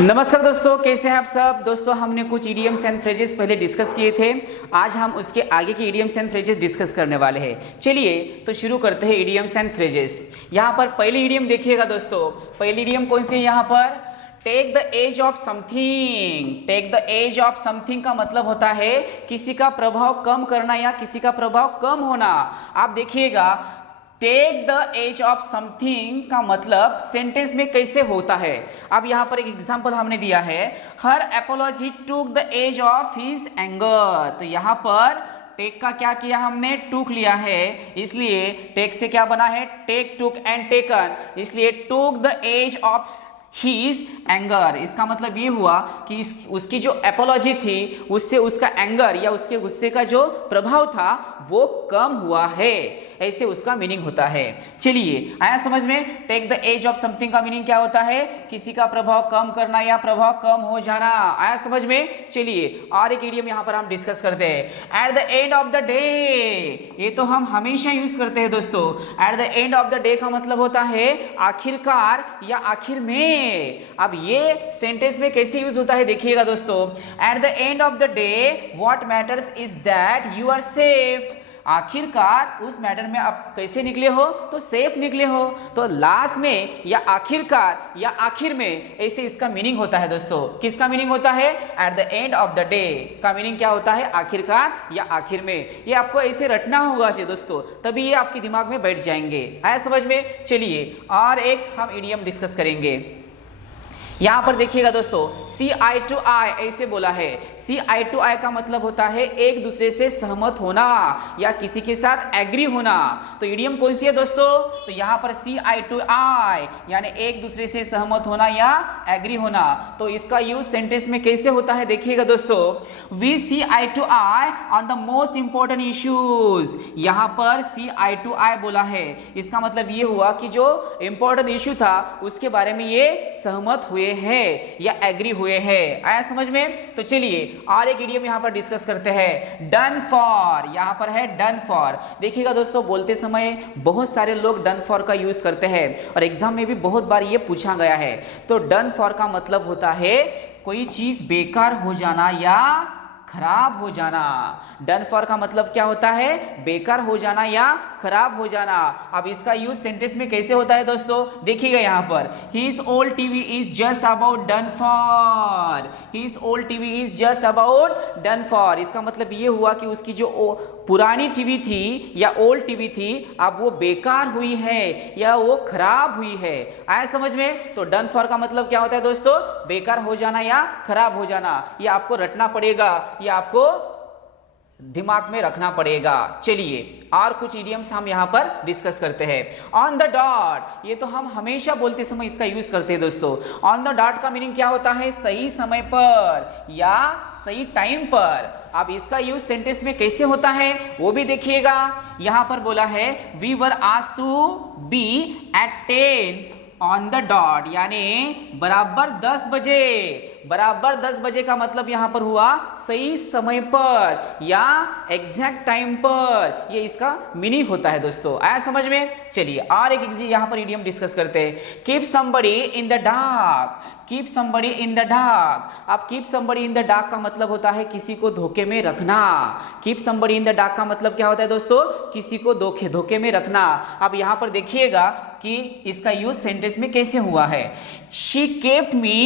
नमस्कार दोस्तों, कैसे हैं आप सब। दोस्तों हमने कुछ इडियम्स एंड फ्रेजेस पहले डिस्कस किए थे। आज हम उसके आगे के इडियम्स एंड फ्रेजेस डिस्कस करने वाले हैं। चलिए तो शुरू करते हैं इडियम्स एंड फ्रेजेस। यहाँ पर पहली इडियम देखिएगा दोस्तों। पहली इडियम कौन सी है यहाँ पर? Take the edge of something. Take the edge of something का मतलब होता है किसी का प्रभाव कम करना या किसी का प्रभाव कम होना। आप देखिएगा take the edge of something का मतलब सेंटेंस में कैसे होता है। अब यहां पर एक एग्जांपल हमने दिया है, her apology took the edge off his anger. तो यहां पर टेक का क्या किया हमने? टूक लिया है, इसलिए टेक से क्या बना है? टेक, टूक एंड टेकन, इसलिए took the edge of his anger. इसका मतलब ये हुआ कि उसकी जो एपोलॉजी थी उससे उसका एंगर या उसके गुस्से का जो प्रभाव था वो कम हुआ है, ऐसे उसका मीनिंग होता है। चलिए आया समझ में? Take the edge of something का मीनिंग क्या होता है? किसी का प्रभाव कम करना या प्रभाव कम हो जाना। आया समझ में? चलिए और एक इडियम यहां पर हम डिस्कस करते हैं, eight the end of the day. ये तो हम हमेशा यूज करते हैं दोस्तों। At the end of the day का मतलब होता है आखिरकार या आखिर में। अब ये सेंटेंस में कैसे यूज होता है देखिएगा दोस्तों। At the end of the day what matters is that you are safe. आखिरकार उस मैटर में आप कैसे निकले हो? तो सेफ निकले हो। तो लास्ट में या आखिरकार या आखिर में, ऐसे इसका मीनिंग होता है दोस्तों। किसका मीनिंग होता है? Eight the end of the day का मीनिंग क्या होता है? आखिरकार या आखिर में। ये आपको ऐसे रटना होगा दोस्तों, तभी ये आपके दिमाग में बैठ जाएंगे। आया समझ में? चलिए और एक हम इडियम डिस्कस करेंगे। यहां पर देखिएगा दोस्तों, सी आई टू आई ऐसे बोला है। सी आई टू आई का मतलब होता है एक दूसरे से सहमत होना या किसी के साथ एग्री होना। तो इडियम कौन सी है दोस्तों? तो यहां पर सी आई टू आई यानी एक दूसरे से सहमत होना या एग्री होना। तो इसका यूज सेंटेंस में कैसे होता है देखिएगा दोस्तों। We see eye to eye on the most important issues. यहां पर सी आई टू आई बोला है, इसका मतलब ये हुआ कि जो इंपॉर्टेंट इश्यू था उसके बारे में ये सहमत हुए है या एग्री हुए हैं। आया समझ में? तो चलिए और एक इडियम यहां पर डिस्कस करते हैं, डन फॉर। यहां पर है डन फॉर। देखिएगा दोस्तों, बोलते समय बहुत सारे लोग डन फॉर का यूज करते हैं और एग्जाम में भी बहुत बार ये पूछा गया है। तो डन फॉर का मतलब होता है कोई चीज बेकार हो जाना या खराब हो जाना। डन फॉर का मतलब क्या होता है? बेकार हो जाना या खराब हो जाना। अब इसका यूज सेंटेंस में कैसे होता है दोस्तों? देखिएगा यहां पर, his old TV is just about done for. His old TV is just about done for. इसका मतलब ये हुआ कि उसकी जो पुरानी टीवी थी या ओल्ड टीवी थी अब वो बेकार हुई है या वो खराब हुई है। आया समझ में? तो डन फॉर का मतलब क्या होता है दोस्तों? बेकार हो जाना या खराब हो जाना। ये आपको रटना पड़ेगा, ये आपको दिमाग में रखना पड़ेगा। चलिए और कुछ इडियम्स हम यहां पर डिस्कस करते हैं। ऑन द डॉट, ये तो हम हमेशा बोलते समय इसका यूज करते हैं दोस्तों। ऑन द डॉट का मीनिंग क्या होता है? सही समय पर या सही टाइम पर। अब इसका यूज सेंटेंस में कैसे होता है वो भी देखिएगा। यहां पर बोला है, we were asked to be at 10 on the dot, यानी बराबर 10 बजे। बराबर 10 बजे का मतलब यहां पर हुआ सही समय पर या एग्जैक्ट टाइम पर। ये इसका मीनिंग होता है दोस्तों। आया समझ में? चलिए और एक यहां पर इडियम डिस्कस करते हैं, keep somebody in the dark. Keep somebody in the dark. अब keep somebody in the dark का मतलब होता है किसी को धोखे में रखना। Keep somebody in the dark का मतलब क्या होता है दोस्तों? किसी को धोखे में रखना। अब यहां पर देखिएगा कि इसका यूज सेंटेंस में कैसे हुआ है। She kept me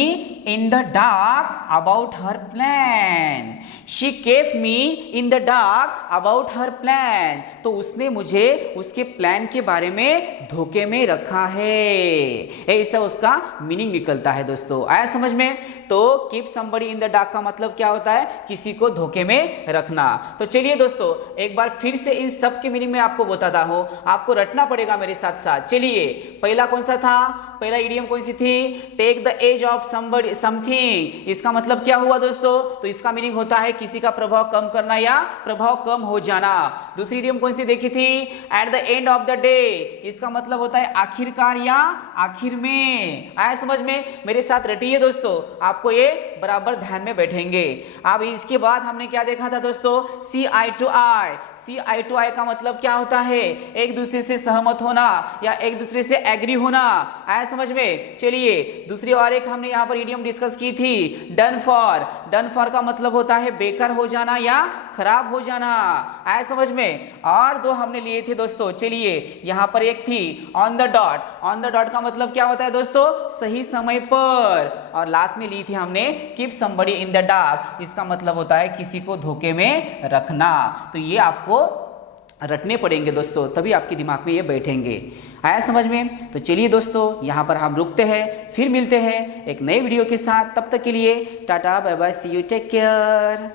in the dark about her plan. She kept me in the dark about her plan. तो उसने मुझे उसके प्लान के बारे में धोखे में रखा है, ऐसा उसका मीनिंग निकलता है दोस्तों। आया समझ में? तो keep somebody in the dark का मतलब क्या होता है? किसी को धोखे में रखना। तो चलिए दोस्तों एक बार फिर से इन सब के मीनिंग में आपको बताता हूं, आपको रटना पड़ेगा मेरे साथ साथ। चलिए पहला कौन सा था? पहला इडियम कौन सी थी? Take the edge of somebody something. इसका मतलब क्या हुआ दोस्तों? तो इसका मीनिंग होता है किसी का प्रभाव कम करना या प्रभाव कम हो जाना। दूसरी इडियम कौन सी देखी थी? Eight the end of the day. इसका मतलब होता है आखिरकार या आखिर में। आया समझ में? मेरे साथ रटिए दोस्तों, आपको ये बराबर ध्यान में बैठेंगे। अब इसके बाद हमने क्या देखा था दोस्तों, सी eye to I. C eye to आई का मतलब क्या होता है, एक दूसरे से सहमत होना या एक दूसरे से एग्री होना। आया समझ में। चलिए दूसरी और एक हमने यहाँ पर इडियम डिस्कस की थी, डन फॉर। डन फॉर का मतलब होता है बेकार हो जाना या खराब हो जाना। आया समझ में। और दो हमने लिए थे दोस्तों, चलिए यहाँ पर एक थी on the dot. On the dot का मतलब क्या होता है दोस्तों, सही समय पर। और लास्ट में ली थी हमने keep somebody in the dark. इसका मतलब होता है किसी को धोखे में रखना। तो ये आपको रटने पड़ेंगे दोस्तों, तभी आपके दिमाग में ये बैठेंगे। आया समझ में। तो चलिए दोस्तों यहाँ पर हम रुकते हैं, फिर मिलते हैं एक नए वीडियो के साथ। तब तक के लिए tata bye bye, see you, take care.